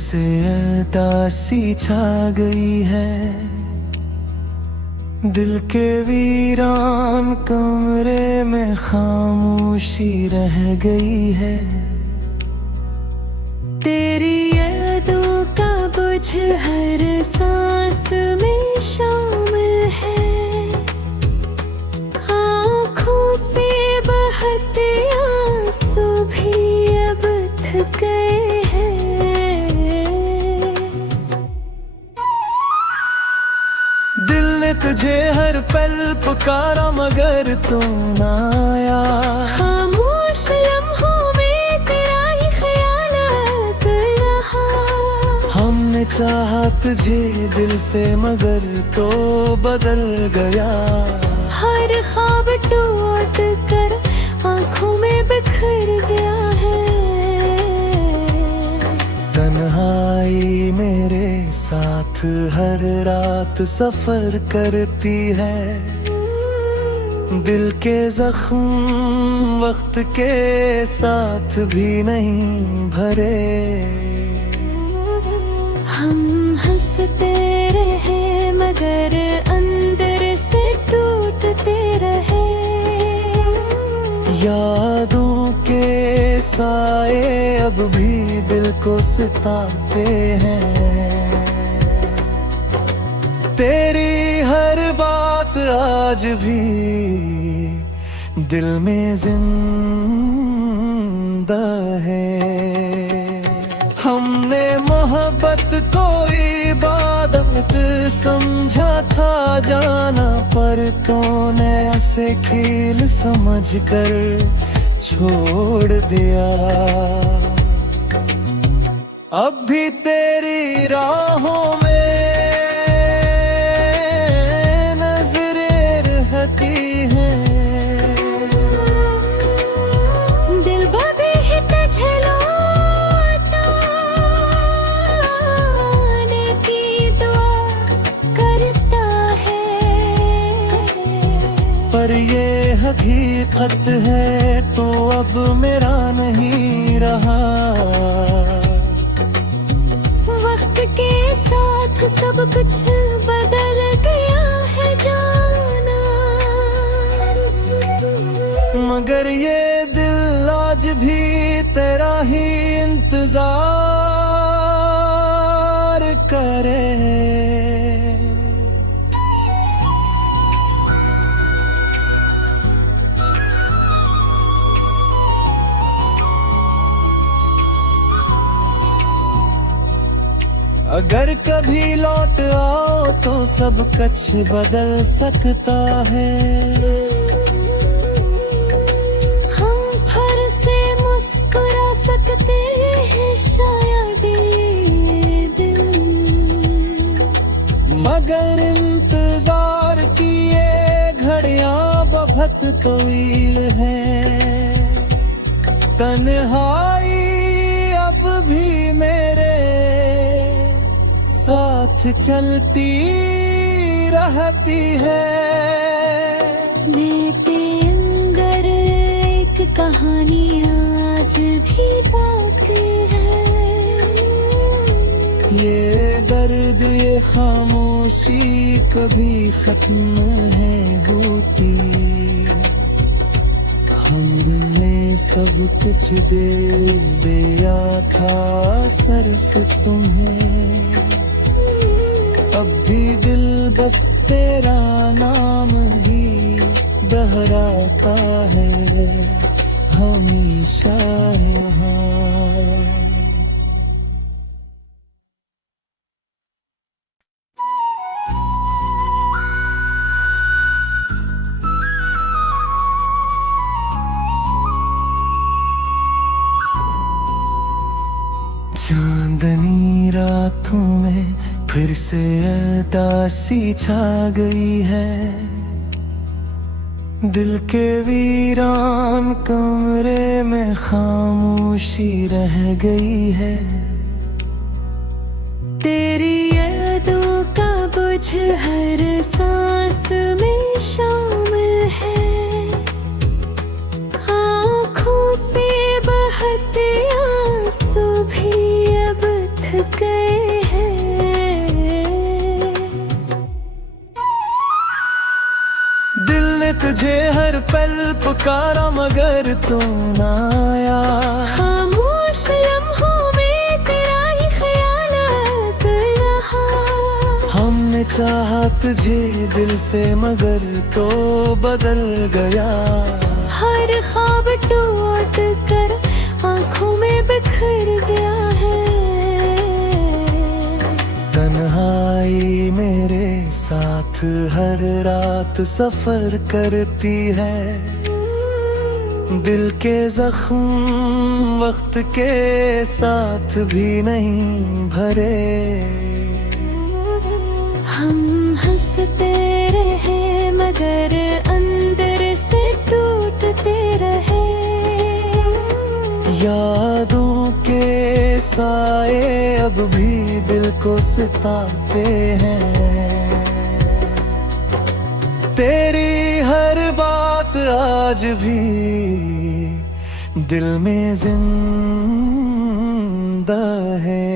से उदासी छा गई है, दिल के वीरान कमरे में खामोशी रह गई है। तेरी यादों का बोझ हर सांस में शामिल है, आँखों से बहते आंसू भी अब थक गए हैं। दिल ने तुझे हर पल पुकारा मगर तू ना आया, खामोश लम्हों में तेरा ही ख्याल आता रहा। हमने चाहा तुझे दिल से मगर तो बदल गया। हर ख्वाब टूट कर आँखों में बिखर गया है। तन्हाई मेरे साथ हर रात सफर करती है, दिल के जख्म वक्त के साथ भी नहीं भरे। हम हंसते रहे मगर अंदर से टूटते रहे। यादों के साए अब भी दिल को सताते हैं, तेरी हर बात आज भी दिल में जिंदा है। हमने मोहब्बत को इबादत समझा था जाना, पर तूने ऐसे खेल समझ कर छोड़ दिया। अब भी तेरी राहों में नजरें रहती हैं, दिल बबे ही तझलो ताने की दुआ करता है। पर ये हकीकत है तो अब मेरा नहीं रहा। वक्त के साथ सब कुछ बदल गया है जाना, मगर ये दिल आज भी तेरा ही इंतजार करे। अगर कभी लौट आओ तो सब कुछ बदल सकता है। हम फिर से मुस्कुरा सकते हैं शायद ये दिन, मगर इंतजार की ये घड़ियां बहुत तवील है। तन्हाई अब भी मेरे साथ चलती रहती है। मेरे अंदर एक कहानी आज भी बाकी है। ये दर्द ये खामोशी कभी खत्म है होती। हमने सब कुछ दे दिया था सिर्फ तुम्हें, अब भी दिल बस तेरा नाम ही दोहराता है हमेशा यहाँ। चांदनी रातों में फिर से उदासी छा गई है, दिल के वीरान कमरे में खामोशी रह गई है। तेरी यादों का बोझ हर सांस में शामिल है, आँखों से बहते आंसू भी अब थक पुकारा मगर तू ना आया। खामोश लम्हों में तेरा ही ख्याल आता रहा। हमने चाहा तुझे दिल से मगर तो बदल गया। हर ख्वाब टूट कर आँखों में बिखर गया है। तन्हाई मेरे साथ हर रात सफर करती है। दिल के जख्म वक्त के साथ भी नहीं भरे। हम हंसते रहे मगर अंदर से टूटते रहे। यादों के साए अब भी दिल को सताते हैं। तेरी हर बात आज भी दिल में जिंदा है।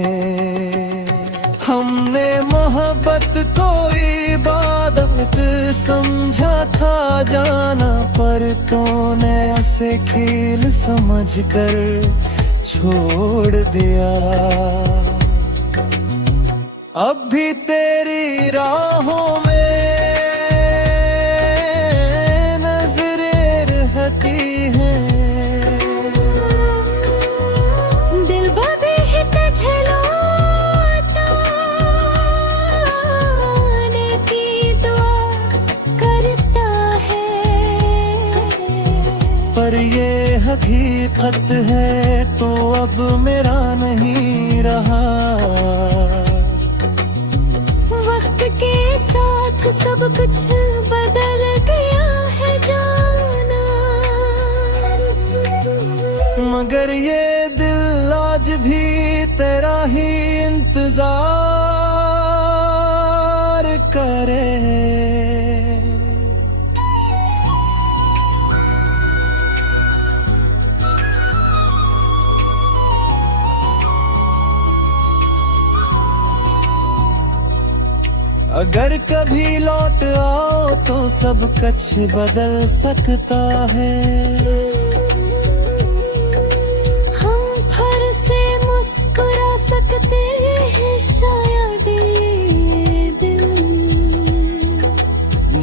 हमने मोहब्बत को इबादत समझा था जाना, पर तूने ऐसे खेल समझ कर छोड़ दिया। अब भी तेरी राहों में नजरें रहती हैं। दिल बबे ही तझलो ताने की दुआ करता है। पर ये हकीकत है तो अब मेरा नहीं रहा। वक्त के साथ सब कुछ बदल गया है जाना। मगर ये दिल आज भी तेरा ही इंतजार करे। अगर कभी लौट आओ तो सब कुछ बदल सकता है। हम फिर से मुस्कुरा सकते हैं शायद ये दिन।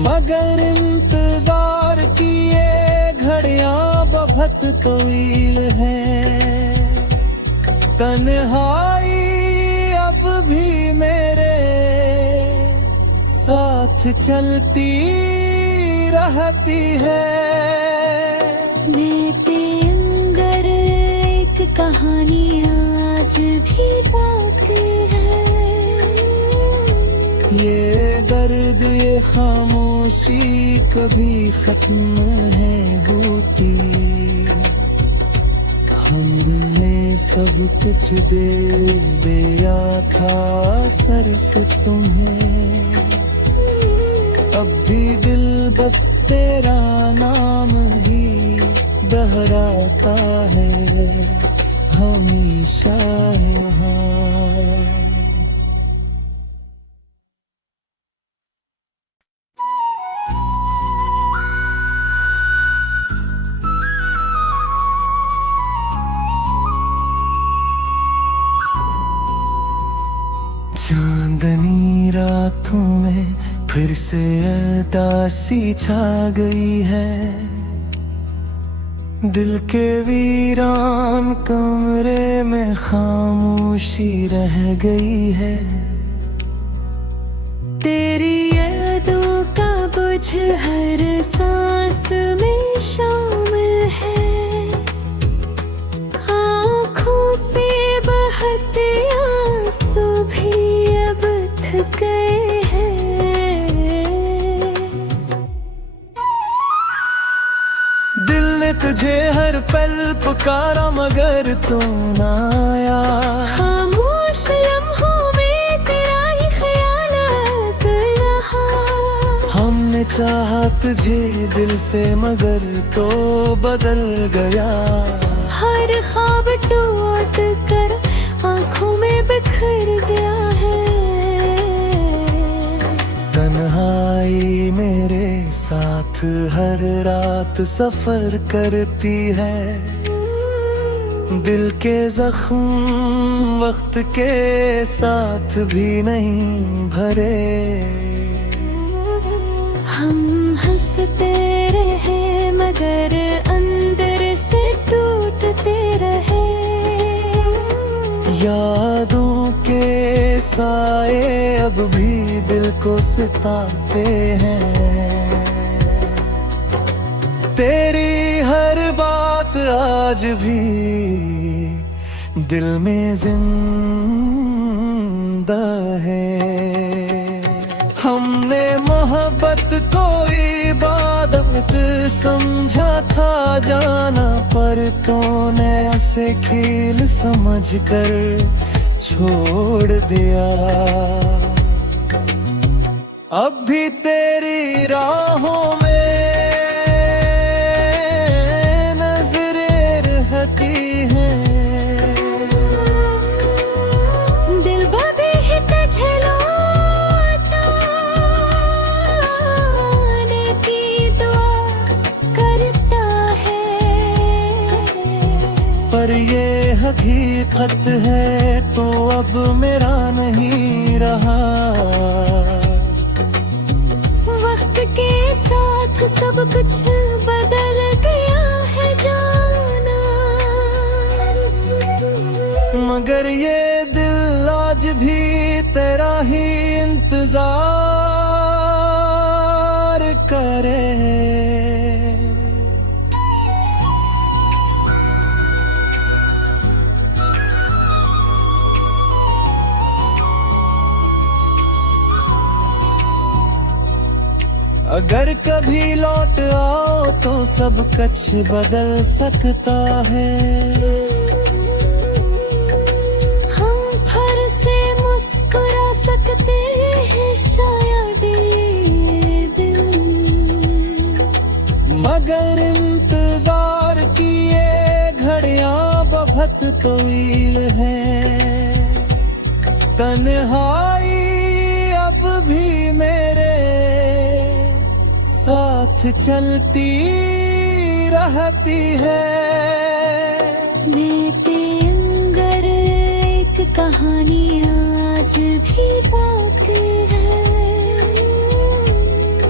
मगर इंतजार की ये घड़ियां बहुत तवील है। तन्हाई अब भी मेरे साथ चलती रहती है। मेरे अंदर एक कहानी आज भी बाकी है। ये दर्द ये खामोशी कभी खत्म है होती। हमने सब कुछ दे दिया था सिर्फ तुम्हें। अब भी दिल बस तेरा नाम ही दोहराता है हमेशा यहाँ। चांदनी रातों में फिर से उदासी छा गई है। दिल के वीरान कमरे में खामोशी रह गई है। तेरी यादों का बोझ हर सांस में शामिल है। आँखों से बहते आंसू भी अब थक गए हैं। दिल ने तुझे हर पल पुकारा मगर तू ना आया। खामोश लम्हों में तेरा ही ख्याल आता रहा। हमने चाहा तुझे दिल से मगर तो बदल गया। हर ख्वाब टूट कर आँखों में बिखर गया है। तन्हाई मेरे साथ हर रात रात सफर करती है। दिल के जख्म वक्त के साथ भी नहीं भरे। हम हंसते रहे मगर अंदर से टूटते रहे। यादों के साए अब भी दिल को सताते हैं। तेरी हर बात आज भी दिल में जिंदा है। हमने मोहब्बत को इबादत समझा था जाना, पर तूने ऐसे खेल समझ कर छोड़ दिया। अब भी तेरी राहों में नजरें रहती हैं। दिल बबी ही तुझलो ताने की दुआ करता है। पर ये हकीकत है तो अब मेरा नहीं रहा। वक्त के साथ सब कुछ बदल गया है जाना, मगर ये दिल आज भी तेरा ही इंतजार करे। अगर कभी लौट आओ तो सब कुछ बदल सकता है। हम फिर से मुस्कुरा सकते हैं शायद ये दिन, मगर इंतजार की ये घड़ियां बहुत तवील है। तन्हाई अब भी मेरे साथ चलती रहती है। मेरे अंदर एक कहानी आज भी बाकी है।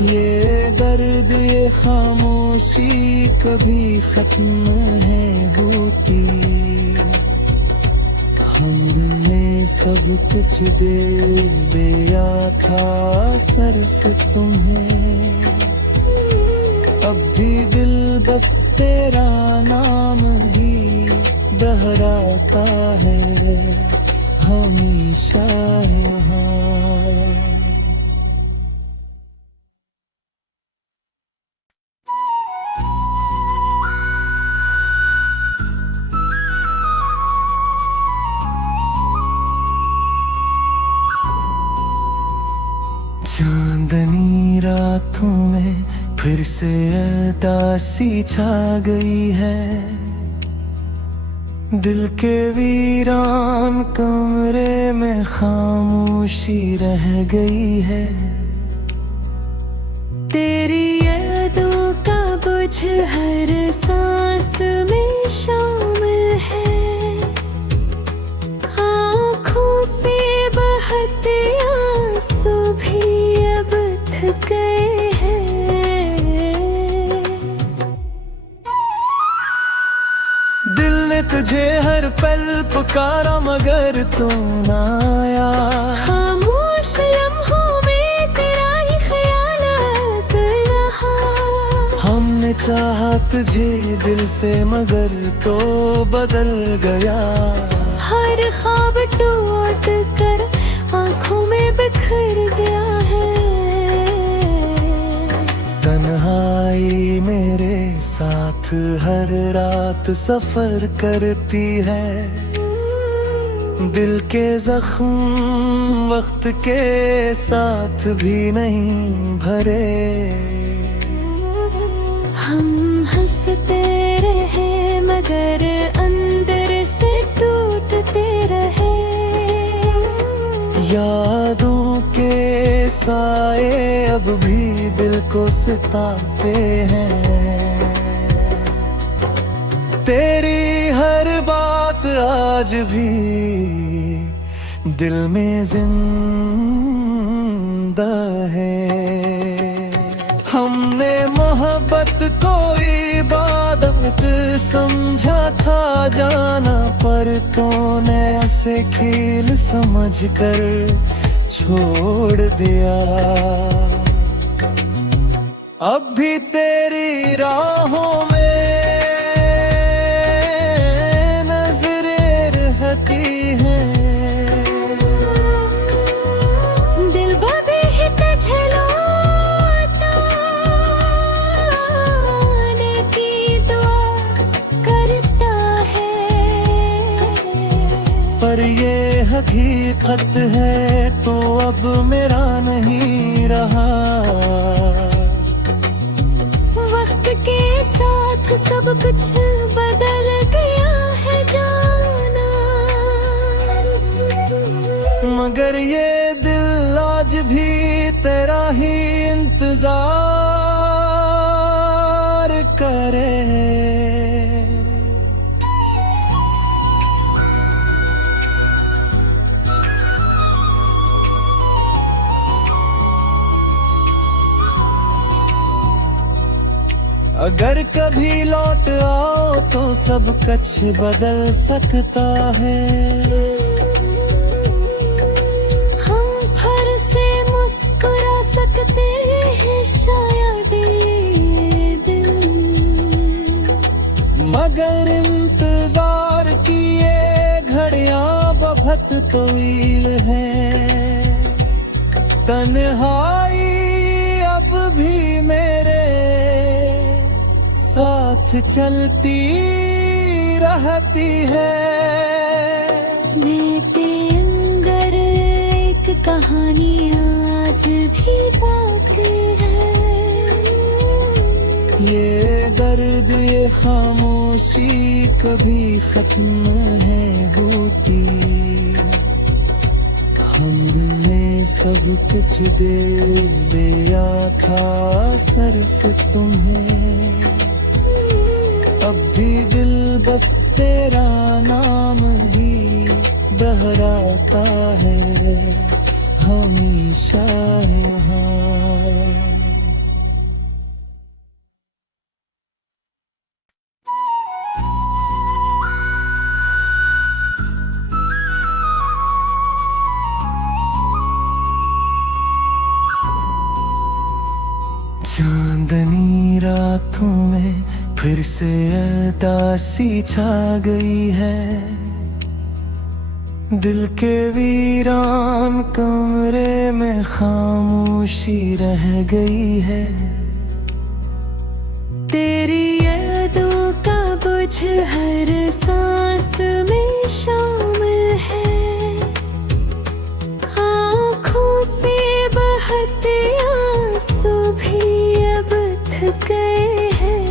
ये दर्द ये खामोशी कभी खत्म है होती। हमने सब कुछ दे दिया था सिर्फ तुम्हें। अब भी दिल बस तेरा नाम ही दोहराता है हमेशा यहाँ। चांदनी रातों में फिर से उदासी छा गई है। दिल के वीरान कमरे में खामोशी रह गई है। तेरी यादों का बोझ हर सांस में शामिल है। आँखों से बहते आंसू भी अब थक गए हैं। दिल ने तुझे हर पल पुकारा मगर तू ना आया। खामोश लम्हों में तेरा ही ख्याल आता रहा। हमने चाहा तुझे दिल से मगर तो बदल गया। हर ख्वाब टूट कर आँखों में बिखर गया है। तन्हाई मेरे साथ हर रात सफर करती है। दिल के जख्म वक्त के साथ भी नहीं भरे। हम हंसते रहे मगर अंदर से टूटते रहे। यादों के के साए अब भी दिल को सताते हैं। तेरी हर बात आज भी दिल में जिंदा है। हमने मोहब्बत को इबादत समझा था जाना, पर तूने ऐसे खेल समझ कर छोड़ दिया। अब भी तेरी राहों में नजरें रहती हैं। दिल बबे ही तझलो ताने की दुआ करता है, पर ये हकीकत है तो अब मेरा नहीं रहा। वक्त के साथ सब कुछ बदल गया है जाना, मगर ये दिल आज भी तेरा ही इंतजार करे। अगर कभी लौट आओ तो सब कुछ बदल सकता है। हम फिर से मुस्कुरा सकते हैं शायद ये दिन, मगर इंतजार की ये घड़ियां बहुत तवील है। तन्हाई अब भी मेरे साथ चलती रहती है। मेरे अंदर एक कहानी आज भी बाकी है। ये दर्द ये खामोशी कभी खत्म है होती। हमने सब कुछ दे दिया था सिर्फ तुम्हें। अब भी दिल बस तेरा नाम ही दोहराता है हमेशा यहाँ। चांदनी रातों में फिर से उदासी छा गई है। दिल के वीरान कमरे में खामोशी रह गई है। तेरी यादों का बोझ हर सांस में शामिल है। आँखों से बहते आंसू भी अब थक गए हैं।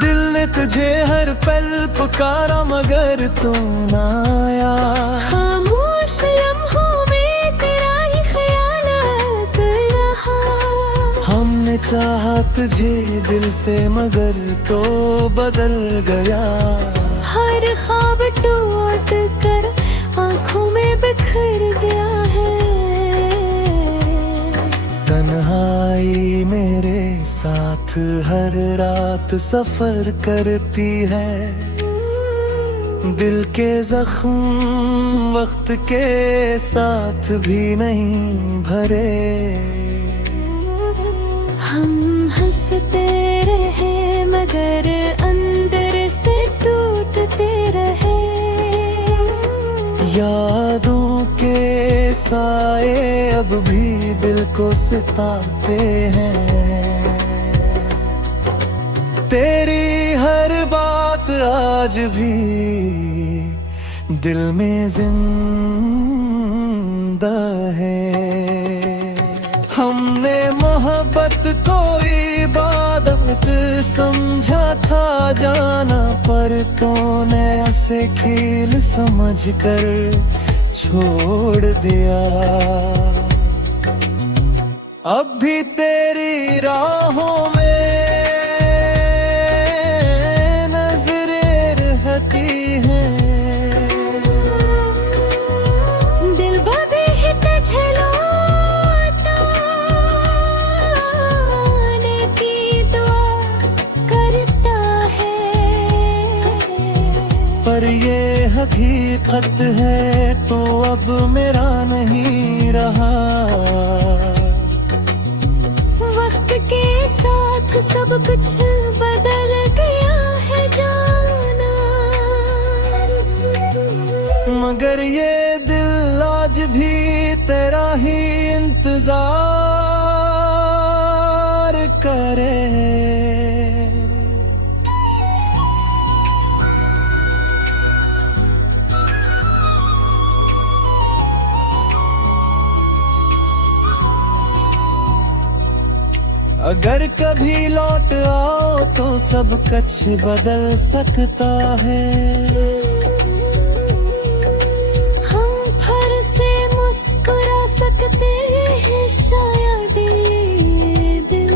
दिल ने तुझे हर पल पुकारा मगर तू ना आया। खामोश लम्हों में तेरा ही ख्याल आता रहा। हमने चाहा तुझे दिल से मगर तो बदल गया। हर ख्वाब टूट कर आँखों में बिखर गया है। तन्हाई मेरे साथ हर रात सफर करती है। दिल के जख्म वक्त के साथ भी नहीं भरे। हम हंसते रहे मगर अंदर से टूटते रहे। यादों के साए अब भी दिल को सताते हैं। तेरी हर बात आज भी दिल में जिंदा है। हमने मोहब्बत को इबादत बात समझा था जाना, पर तूने ऐसे खेल समझ कर छोड़ दिया। अब भी तेरी राहों में नजरें रहती हैं। दिल बबी ही तुझे लौटाने की दुआ करता है, पर ये हकीकत है तो अब मेरा नहीं रहा। वक्त के साथ सब कुछ बदल गया है जाना, मगर ये दिल आज भी तेरा ही इंतजार करे। अगर कभी लौट आओ तो सब कुछ बदल सकता है। हम फिर से मुस्कुरा सकते हैं शायद ये दिन,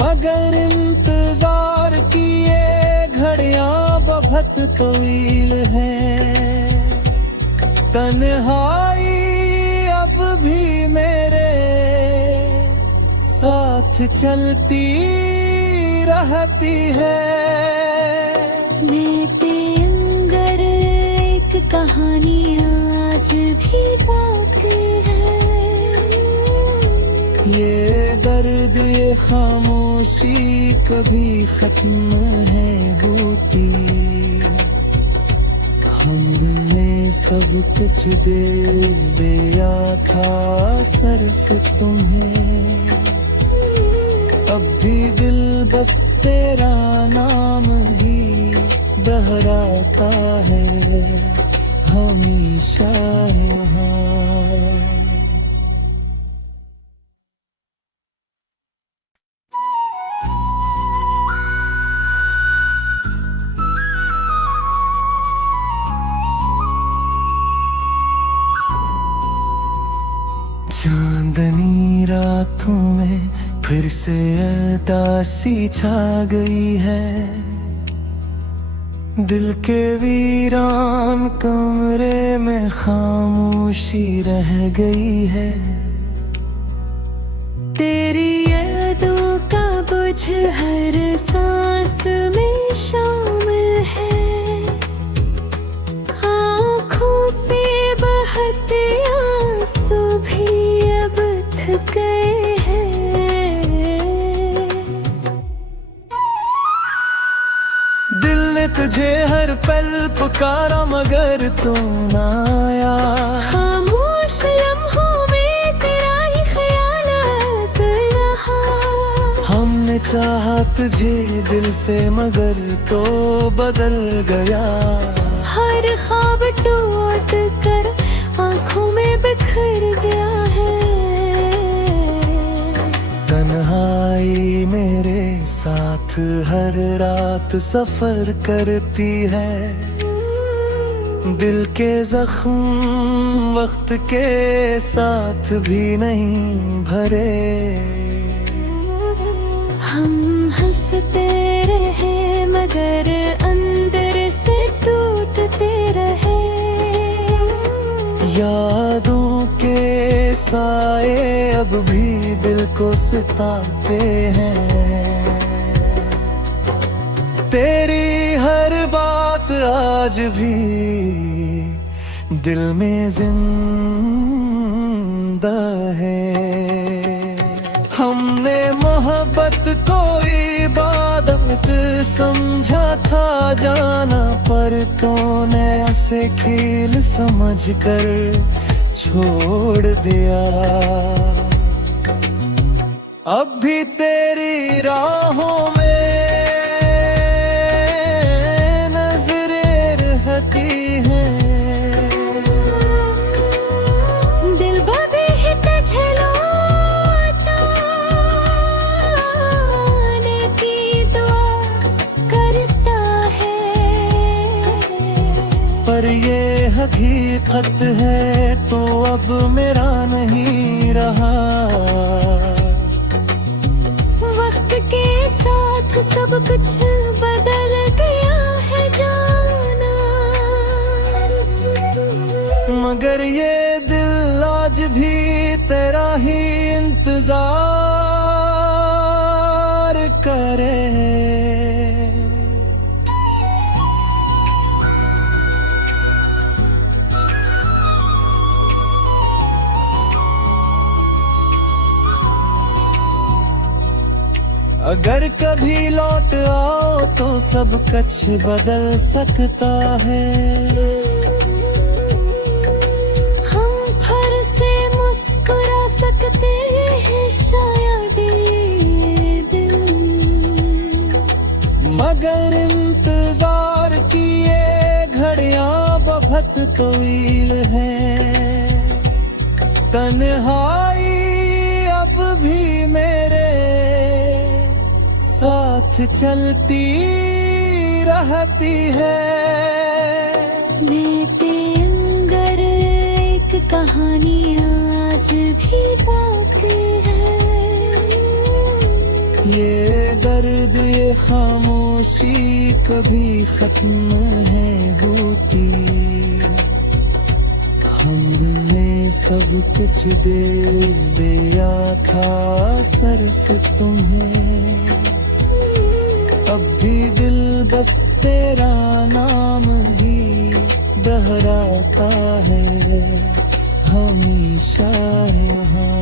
मगर इंतजार की ये घड़ियां बहुत तवील है। तन्हाई अब भी मेरे साथ चलती रहती है। मेरे अंदर एक कहानी आज भी बाकी है। ये दर्द ये खामोशी कभी खत्म है होती। हमने सब कुछ दे दिया था सिर्फ तुम्हें। अब भी दिल बस तेरा नाम ही दोहराता है हमेशा यहाँ। चांदनी रातों में फिर से उदासी छा गई है। दिल के वीरान कमरे में खामोशी रह गई है। तेरी यादों का बोझ हर सांस में शामिल है। आँखों से बहते आंसू भी अब थक गए हैं। दिल ने तुझे हर पल पुकारा मगर तू ना आया। खामोश लम्हों में तेरा ही ख्याल आता रहा। हमने चाहा तुझे दिल से मगर तो बदल गया। हर ख्वाब टूट कर आँखों में बिखर गया है। तन्हाई मेरे साथ हर रात सफर करती है। दिल के जख्म वक्त के साथ भी नहीं भरे। हम हंसते रहे मगर अंदर से टूटते रहे। यादों के साए अब भी दिल को सताते हैं। तेरी हर बात आज भी दिल में जिंदा है। हमने मोहब्बत को इबादत समझा था जाना, पर तूने ऐसे खेल समझ कर छोड़ दिया। अब भी तेरी राहों में नजरें रहती हैं। दिल बबी ही तुझे लौटाने ये हकीकत है तो अब मेरा नहीं रहा। वक्त के साथ सब कुछ बदल गया है जाना, मगर ये दिल आज भी तेरा ही इंतजार करे। अगर कभी लौट आओ तो सब कुछ बदल सकता है। हम फिर से मुस्कुरा सकते हैं शायद ये दिन, मगर इंतजार की ये घड़ियां बहुत तवील है। तन्हाई अब भी मेरे साथ चलती रहती है। मेरे अंदर एक कहानी आज भी बाकी है। ये दर्द ये खामोशी कभी खत्म है होती। हमने सब कुछ दे दिया था सिर्फ तुम्हें। अब भी दिल बस तेरा नाम ही दोहराता है हमेशा यहाँ।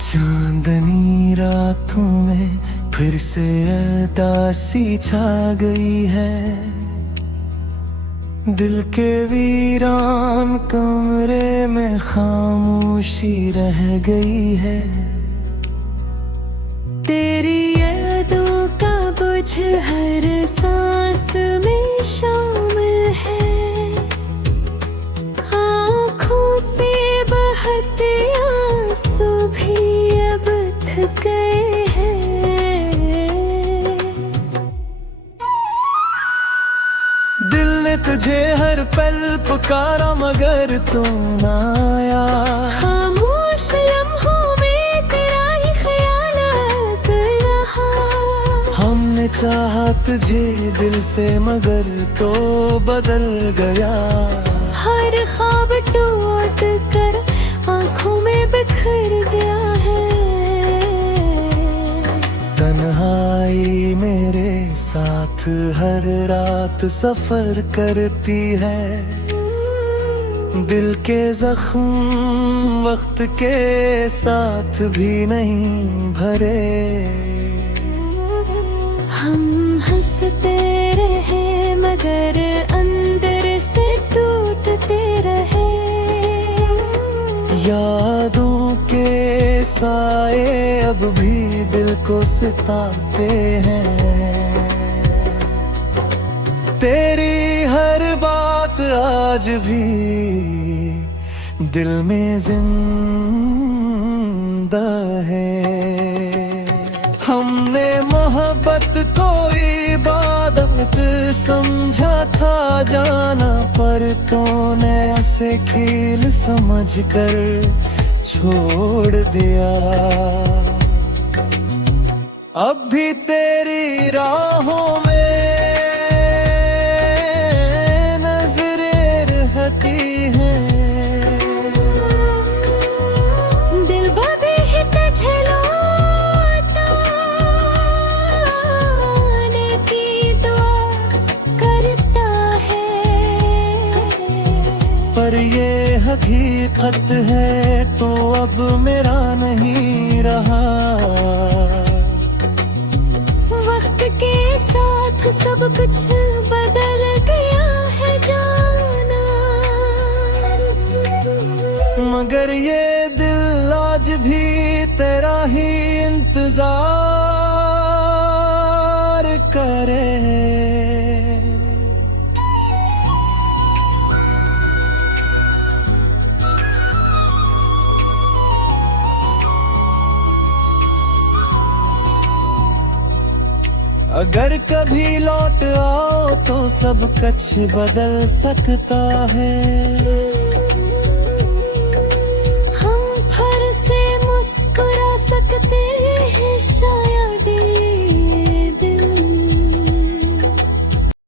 चांदनी रातों में फिर से उदासी छा गई है। दिल के वीरान कमरे में खामोशी रह गई है। तेरी यादों का बोझ हर सांस में शामिल है। आँखों से बहते आंसू भी अब थक गए हैं। दिल ने तुझे हर पल पुकारा मगर तू ना आया। खामोश लम्हों में तेरा ही ख्याल आता रहा। हमने चाहा तुझे दिल से मगर तो बदल गया। हर ख्वाब टूट कर आँखों में बिखर गया है। तन्हाई मेरे साथ हर रात सफर करती है। दिल के जख्म वक्त के साथ भी नहीं भरे। हम हंसते रहे मगर अंदर से टूटते रहे। यादों के साए अब भी दिल को सताते हैं। तेरी हर बात आज भी दिल में जिंदा है। हमने मोहब्बत को इबादत समझा था जाना, पर तूने ऐसे खेल समझ कर छोड़ दिया। अब भी तेरी राहों में नजरें रहती हैं। दिल बबे ही तुझे लौटाने की दुआ करता है। पर ये हकीकत है तो अब मेरा नहीं रहा। वक्त के साथ सब कुछ बदल गया है जाना, मगर ये दिल आज भी तेरा ही इंतजार करे। अगर कभी लौट आओ तो सब कुछ बदल सकता है।